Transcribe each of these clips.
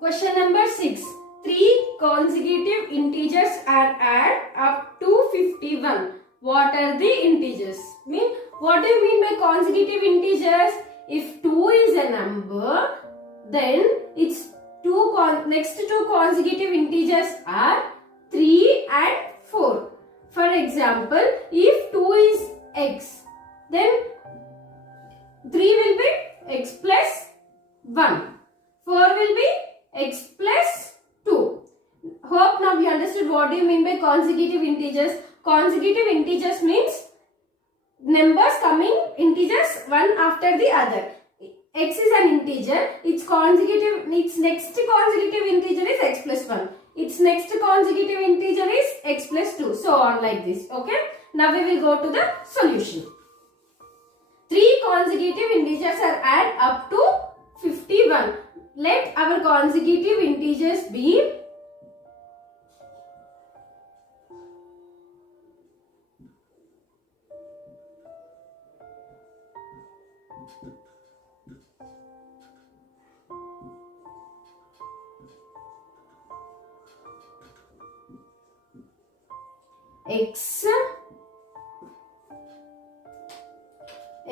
Question number 6. 3 consecutive integers are add up to 51. What are the integers? What do you mean by consecutive integers? If 2 is a number, then its next two consecutive integers are 3 and 4. For example, if 2 is x, then 3 will be x plus 1. 4 will be x plus 2. Hope now you understood what do you mean by consecutive integers. Consecutive integers means numbers coming integers one after the other. X is an integer. Its next consecutive integer is x plus 1. Its next consecutive integer is x plus 2. So on like this. Okay. Now we will go to the solution. 3 consecutive integers are add up to 51. Let our consecutive integers be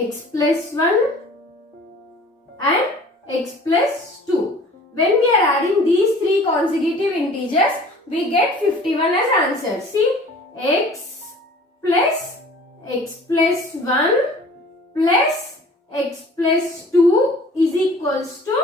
x plus 1 and x plus 2. When we are adding these 3 consecutive integers, we get 51 as answer. See, x plus 1 plus x plus 2 is equals to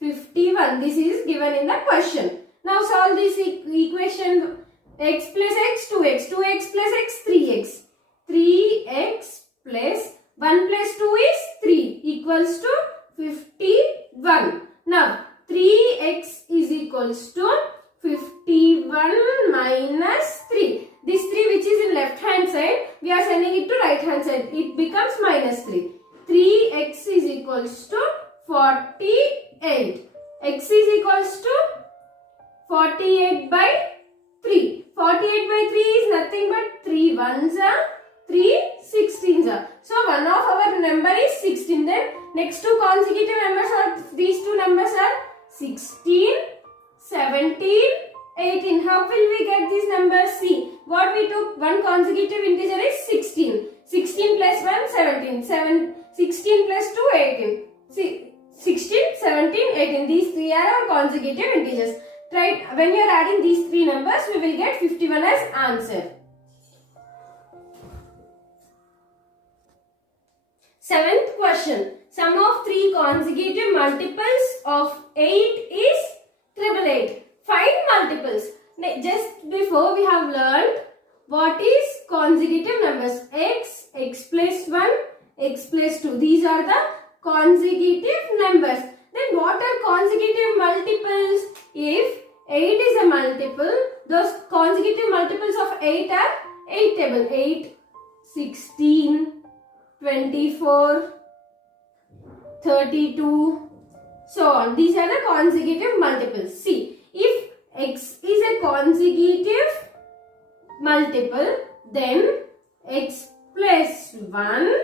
51. This is given in the question. Now solve this equation. X plus x, 2x, 2x plus x, 3x. 3x plus 1 plus 2 is 3 equals to 51. Now 3x is equals to 51 minus 3. This 3 which is in left hand side, we are sending it to right hand side. It becomes minus 3. 3x is equals to 48. X is equals to 48 by 3. 48 by 3 is nothing but 3 ones are 3 16s are. So one of our number is 16. Then next two consecutive numbers are these two numbers are 16, 17, 18. How will we get these numbers? See, what we took one consecutive integer is 16. 16 plus 1 17. 16 plus 2 18. See, 16, 17, 18. These three are our consecutive integers. Right, when you are adding these 3 numbers, we will get 51 as answer. 7th question. Sum of 3 consecutive multiples of 8 is 888. Find multiples. Just before we have learned what is consecutive numbers. X, x plus 1, x plus 2. These are the consecutive numbers. Then what are consecutive multiples? If 8 is a multiple, those consecutive multiples of 8 are 8 table. 8, 16, 24, 32, so on. These are the consecutive multiples. See, if x is a consecutive multiple, then x plus 1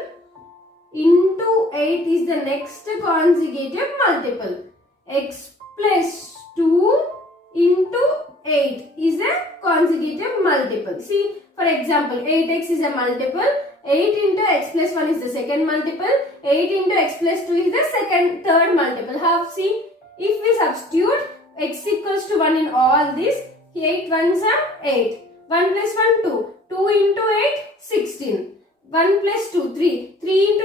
into 8 is the next consecutive multiple. X plus 2 into 8 is a consecutive multiple. See, for example, 8x is a multiple. 8 into x plus 1 is the second multiple. 8 into x plus 2 is the third multiple. Have see, if we substitute x equals to 1 in all this, 8 ones are 8. 1 plus 1 2. 2 into 8 16. 1 plus 2 3. 3 into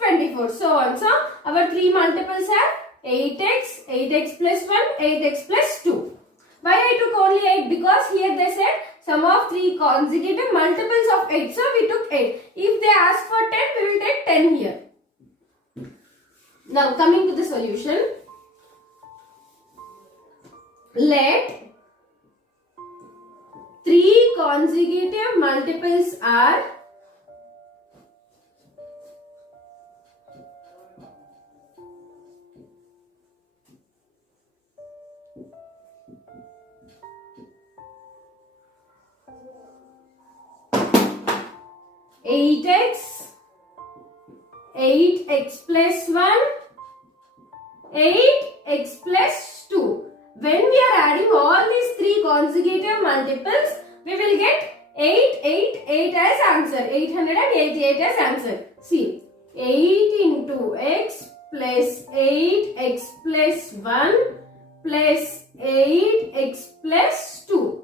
8 24. So on. So our 3 multiples are 8x, 8x plus 1, 8x plus 2. Why I took only 8? Because here they said sum of 3 consecutive multiples of 8. So we took 8. If they ask for 10, we will take 10 here. Now coming to the solution. Let 3 consecutive multiples are 8x, 8x plus 1, 8x plus 2. when we are adding all these three consecutive multiples, we will get 888 as answer. 888 as answer. See, 8 into x plus 8x plus 1 plus 8x plus 2.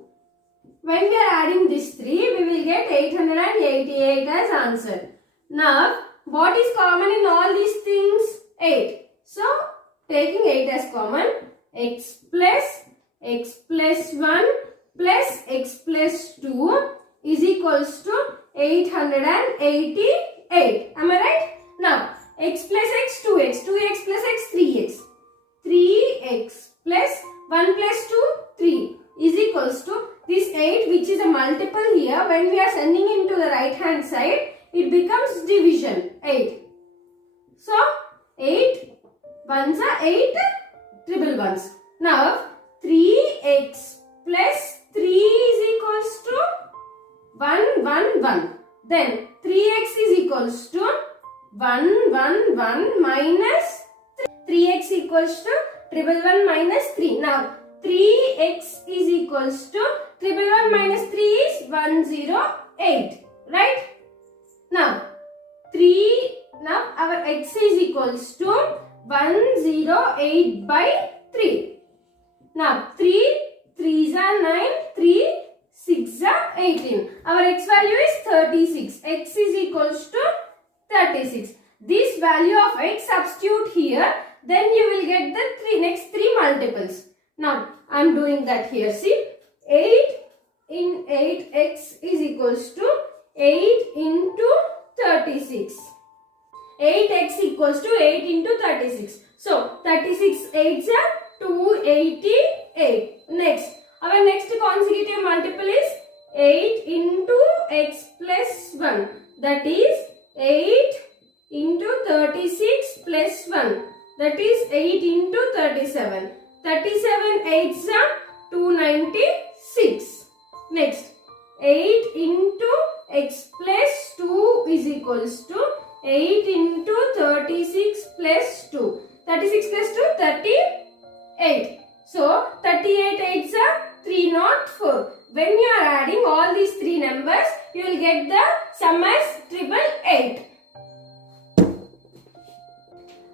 When we are adding these three, we will get 888 as answer. Now, what is common in all these things? 8. So, taking 8 as common, x plus 1 plus x plus 2 is equals to 888. Am I right? Now, x plus x, 2x. 2x plus x, 3x. 3x plus 1 plus 2, 3 is equals to this 8, which is a multiple here. When we are sending into the right hand side, it becomes division. 8. So, 8 ones are 8 triple ones. Now, 3x plus 3 is equals to 1, 1, 1. Then 3x is equals to 1, 1, 1 minus 3x equals to 111 minus 3. Now 3x is equals to 111 minus 3 is 108. Right? Now our x is equals to 108 by 3. Now 3 3s are 9, 3 6 are 18. Our x value is 36. X is equals to 36. This value of x substitute here, then you will get the next three multiples. Now I am doing that here. See, 8 in 8x is equals to 8 into 36. 8x equals to 8 into 36. So 36 8s are 288. Next, our next consecutive multiple is 8 into x plus 1. That is 8 into 36 plus 1. That is 8 into 37. 37 8s are 296. Next, 8 into x plus 2 is equals to 8 into 36 plus 2. 36 plus 2, 38. So, 38 8s are 304. When you are adding all these three numbers, you will get the sum as 888.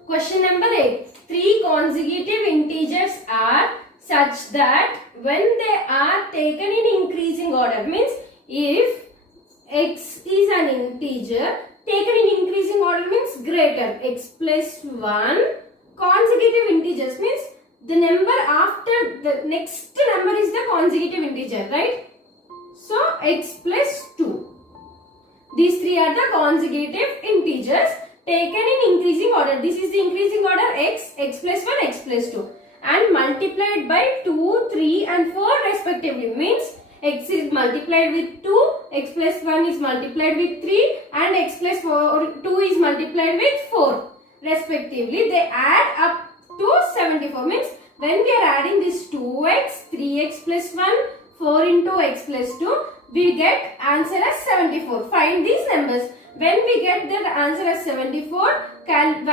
Question number 8. Three consecutive integers are such that when they are taken in increasing order, means if x is an integer, taken in increasing order means greater, x plus 1, consecutive integers means the number after the next number is the consecutive integer, right? So, x plus 2. These three are the consecutive integers taken in increasing order. This is the increasing order x, x plus 1, x plus 2 and multiplied by 2, 3 and 4 respectively. Means x is multiplied with 2, x plus 1 is multiplied with 3 and x plus 2 is multiplied with 4 respectively. They add up to 74. Means when we are adding this 2x, 3x plus 1, 4 into x plus 2, we get answer as 74. Find these numbers. When we get the answer as 74, find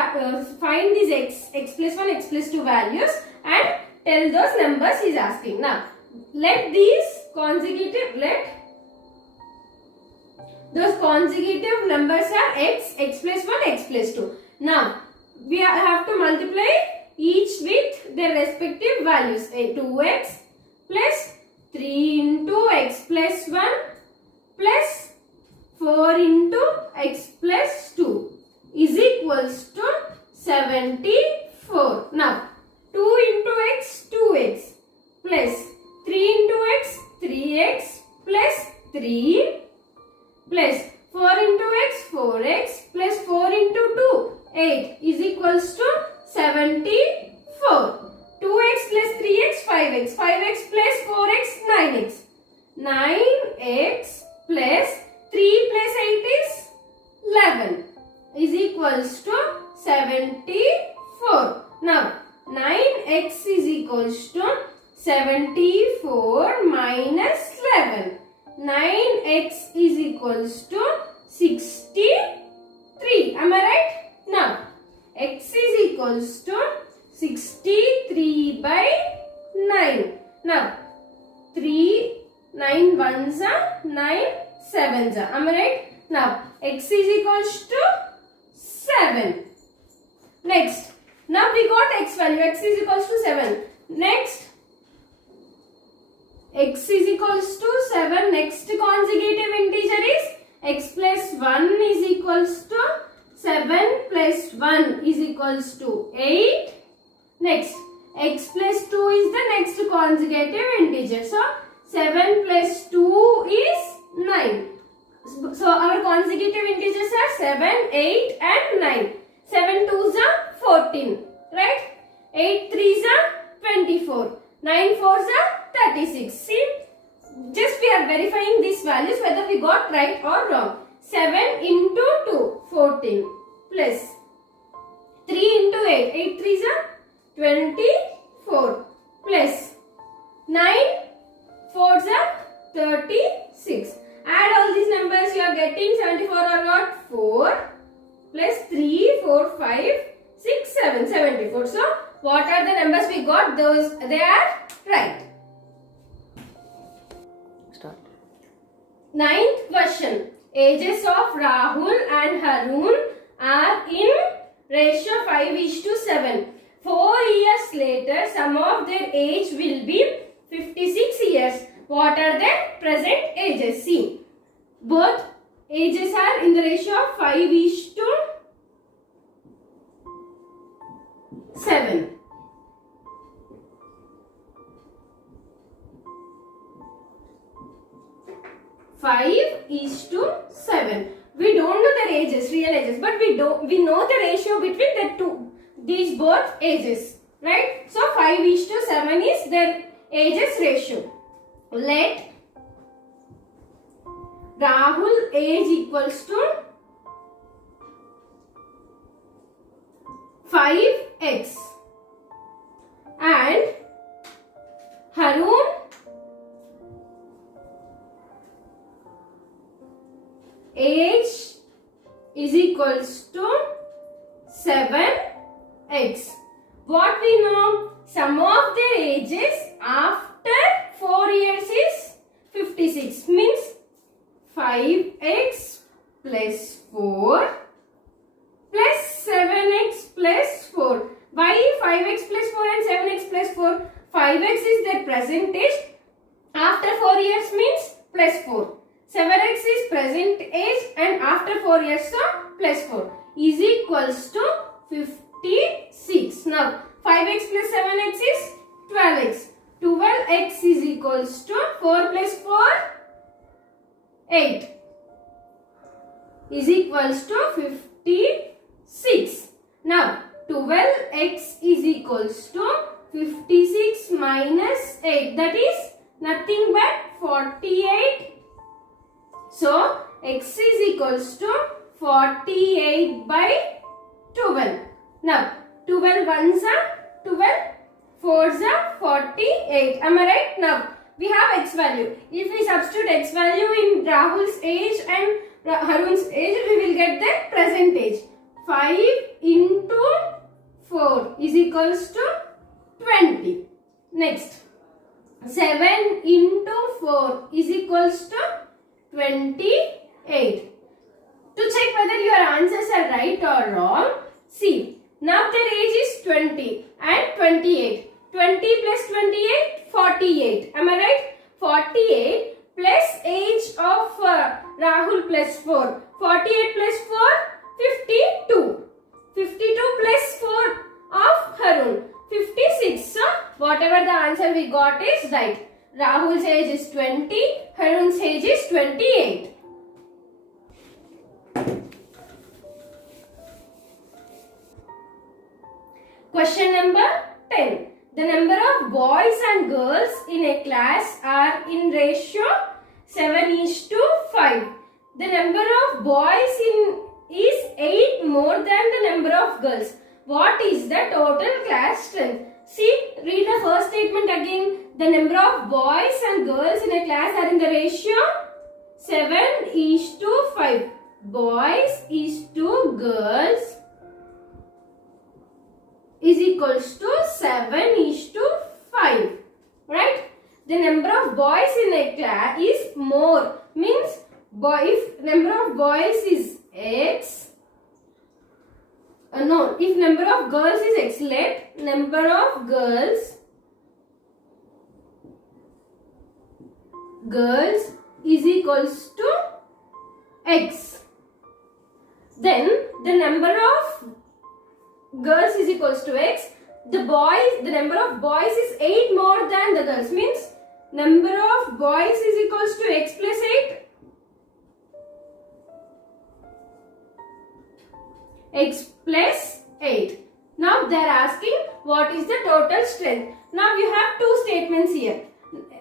these x plus 1, x plus 2 values and tell those numbers he is asking. Now, let those consecutive numbers are x, x plus 1, x plus 2. Now, we have to multiply each with their respective values. 2x plus 3 into x plus 1 plus 4 into x plus 2 is equals to 74. Now, 2 into x, 2x plus 3 into x, 3x plus 3 plus 4 into x, 4x plus 4 into 2, 8 is equals to 74. 2x plus 3x, 5x. 5x plus 4x, 9x. 9x plus 3 plus 8 is 11 is equals to 74. Now, 9x is equals to 74 minus 11. 9x is equals to 63. Am I right? Now, x is equals to 63 by 9. Now 3, 9 ones are 9 sevens are. Am I right? Now x is equals to 7. Next, now we got x value. X is equals to 7. Next, x is equals to 7. Next consecutive integer is x plus 1 is equals to 7 plus 1 is equals to 8. Next, x plus 2 is the next consecutive integer. So, 7 plus 2 is 9. So, our consecutive integers are 7, 8 and 9. 7 2s are 14. Right? 8 3s are 24. 9 4s are 36. See? Just we are verifying these values whether we got right or wrong. 7 into 2, 14 plus 3 into 8, 8 3s are 24 plus 9 4s are 36. Add all these numbers, you are getting 74 or not? 4 plus 3, 4, 5, 6, 7, 74. So, what are the numbers we got? Those, they are right. Start. Ninth question. Ages of Rahul and Harun are in ratio 5:7. 4 years later, sum of their age will be 56 years. What are their present ages? See, both ages are in the ratio of 5:7. Five is to 7. We don't know their ages, real ages, but we know the ratio between these both ages, right? So 5:7 is their ages ratio. Let Rahul age equals to 5x and Harun age is equals to 7x. What we know? Sum of their ages after 4 years is 56. Means 5x plus 4 plus 7x plus 4. Why 5x plus 4 and 7x plus 4? 5x is their present age. After 4 years means plus 4. 7x is present age and after 4 years, so plus 4 is equals to 56. Now 5x plus 7x is 12x. 12x is equals to 4 plus 4, 8 is equals to 56. Now 12x is equals to 56 minus 8, that is nothing but 48. So, x is equals to 48 by 12. Now, 12 ones are 12, 4s are 48. Am I right? Now, we have x value. If we substitute x value in Rahul's age and Harun's age, we will get the present age. 5 into 4 is equals to 20. Next, 7 into 4 is equals to 28. To check whether your answers are right or wrong, see, now their age is 20 and 28. 20 plus 28, 48. Am I right? 48 plus age of Rahul plus 4. 48 plus 4, 52. 52 plus 4 of Harun, 56. So, whatever the answer we got is right. Rahul's age is 20, Harun's age is 28. Question number 10. The number of boys and girls in a class are in ratio 7:5. The number of boys is 8 more than the number of girls. What is the total class strength? See, read the first statement again. The number of boys and girls in a class are in the ratio 7:5. Boys is to girls is equals to 7:5. right? The number of boys in a class is more, means if number of boys is X, no, if number of girls is X, let number of girls is equals to X. Then the number of girls is equals to X. The number of boys is 8 more than the girls, means number of boys is equals to X plus 8. X plus 8. Now they are asking what is the total strength. Now you have two statements here.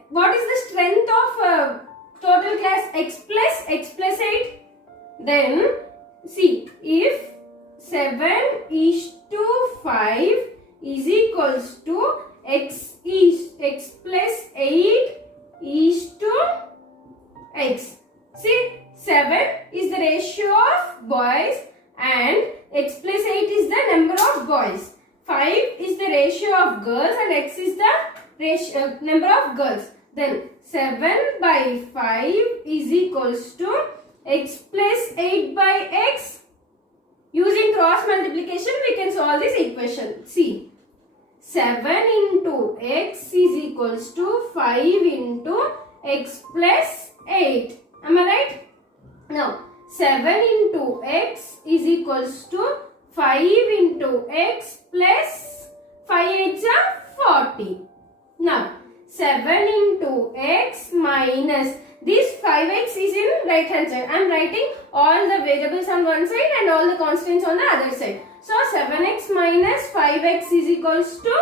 What is the strength of total class X plus 8? Then see, if 7 is to 5 is equals to X plus 8 is to X. See, 7 is the ratio of boys and X plus 8 is the number of boys. 5 is the ratio of girls and X is the number of girls. Then 7 by 5 is equals to X plus 8 by X. Using cross multiplication we can solve this equation. See, 7 into X is equals to 5 into X plus 8. Am I right? Now 7 into X is equals to 5 into X plus 5 8s are 40. Now 7 into X minus this 5x is in right hand side. I am writing all the variables on one side and all the constants on the other side. So 7x minus 5x is equals to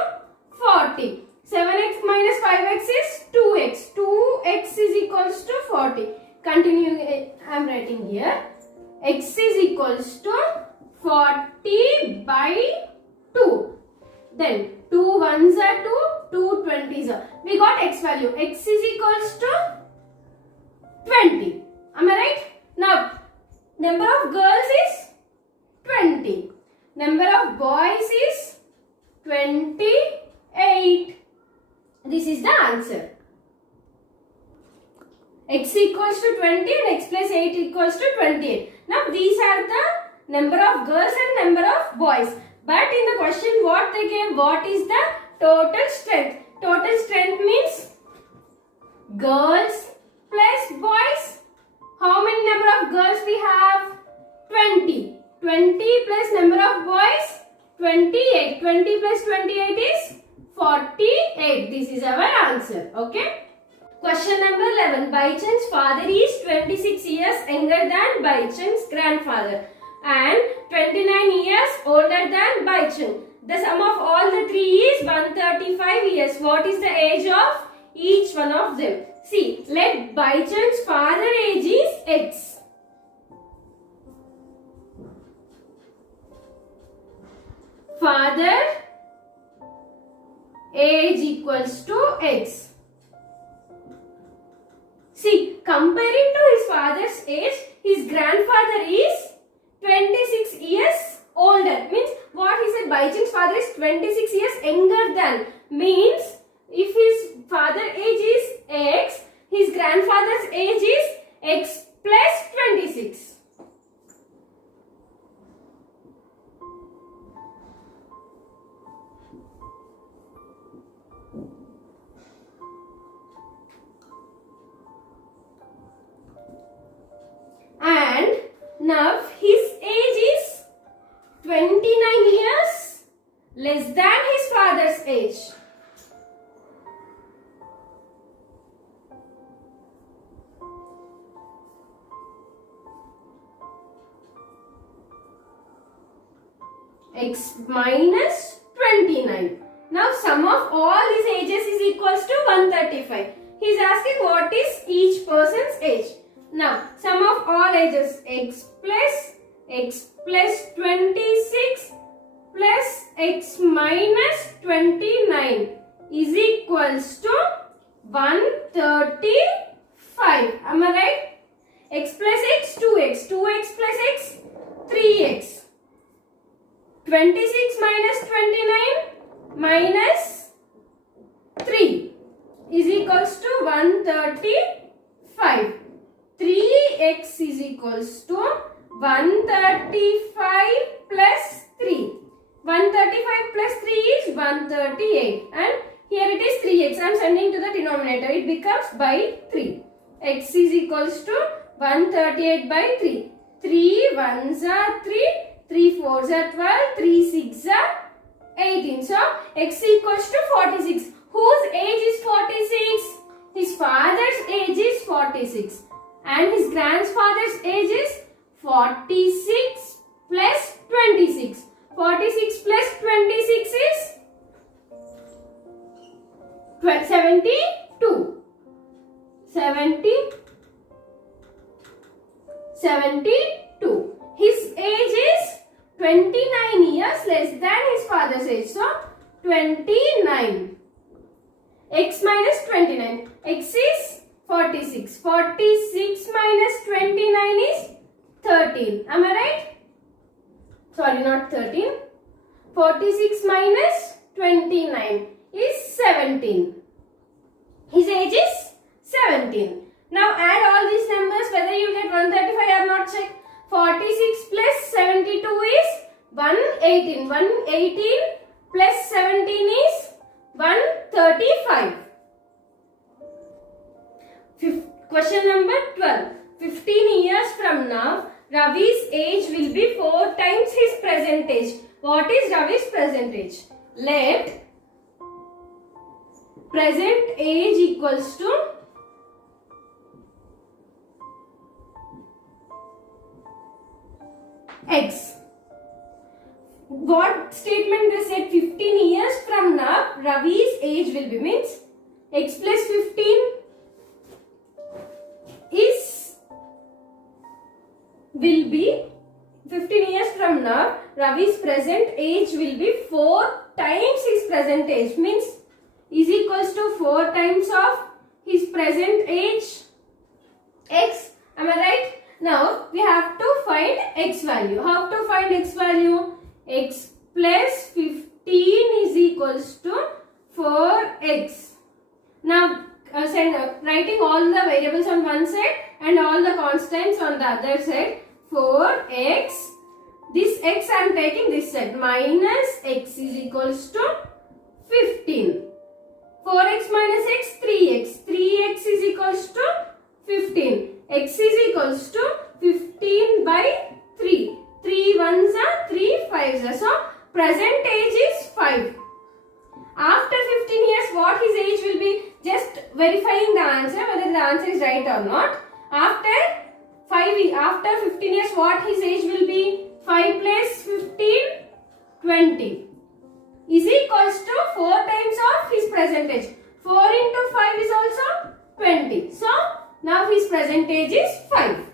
40. 7x minus 5x is 2x. 2x is equals to 40. Continuing, I am writing here. X is equals to 40 by 2. Then 2 ones are 2, 2 20s are. We got x value. X is equals to 20. Am I right? Now, number of girls is 20. Number of boys is 28. This is the answer. X equals to 20 and x plus 8 equals to 28. Now, these are the number of girls and number of boys. But in the question what they gave, what is the total strength? Total strength means girls plus boys. How many number of girls we have? 20. 20 plus number of boys? 28. 20 plus 28 is 48. This is our answer. Okay. Question number 11. Baichan's father is 26 years younger than Baichan's grandfather and 29 years older than Baichan. The sum of all the three is 135 years. What is the age of each one of them? See, let Baichan's father age is X. Father age equals to X. See, comparing to his father's age, his grandfather is 26 years older. Means what he said, Baichan's father is 26 years younger than. Means if his father age is X, his grandfather's age is X plus 26. And now his age is 29 years less than his father's age. X minus 29. Now sum of all these ages is equals to 135. He is asking what is each person's age. Now sum of all ages x plus 26 plus x minus 29 is equals to 135. Am I right? X plus x 2x, 2x plus x 3x. 26 minus 29 minus 3. is equals to 135. 3x is equals to 135 plus 3. 135 plus 3 is 138. And here it is 3x. I am sending to the denominator. It becomes by 3. X is equals to 138 by 3. 3 1s are 3. 3 4s are 12. 3 6s are 18. So, x equals to 46. Whose age is 46? His father's age is 46. And his grandfather's age is 46 plus 26. 46 plus 26 is 72. 72. His age is 29 years less than his father's age. So, 29. X minus 29. X is 46. 46 minus 29 is 13. Am I right? Sorry, not 13. 46 minus 29 is 17. His age is 17. Now add all these numbers, whether you get 135 or not, check. 46 plus 72 is 118. 118 plus 17 is 135. Question number 12. 15 years from now, Ravi's age will be 4 times his present age. What is Ravi's present age? Let present age equals to x. What statement they said? 15 years from now, Ravi's age will be, means x plus 15 will be 15 years from now, Ravi's present age will be 4 times his present age, means is equals to 4 times of his present age x. Am I right? Now we have to find x value. How to find x value? X plus 15 is equals to 4x. Now writing all the variables on one side and all the constants on the other side. 4x, this x I am taking this side, minus x is equals to 15. 4x minus x, 3x. 3x is equals to 15. X is equals to 15 by 3. 3 1s are 3 5s are. So, present age is 5. After 15 years, what his age will be? Just verifying the answer, whether the answer is right or not. After 15 years, what his age will be? 5 plus 15, 20. Is equals to 4 times of his present age. 4 into 5 is also 20. So, now his present age is 5.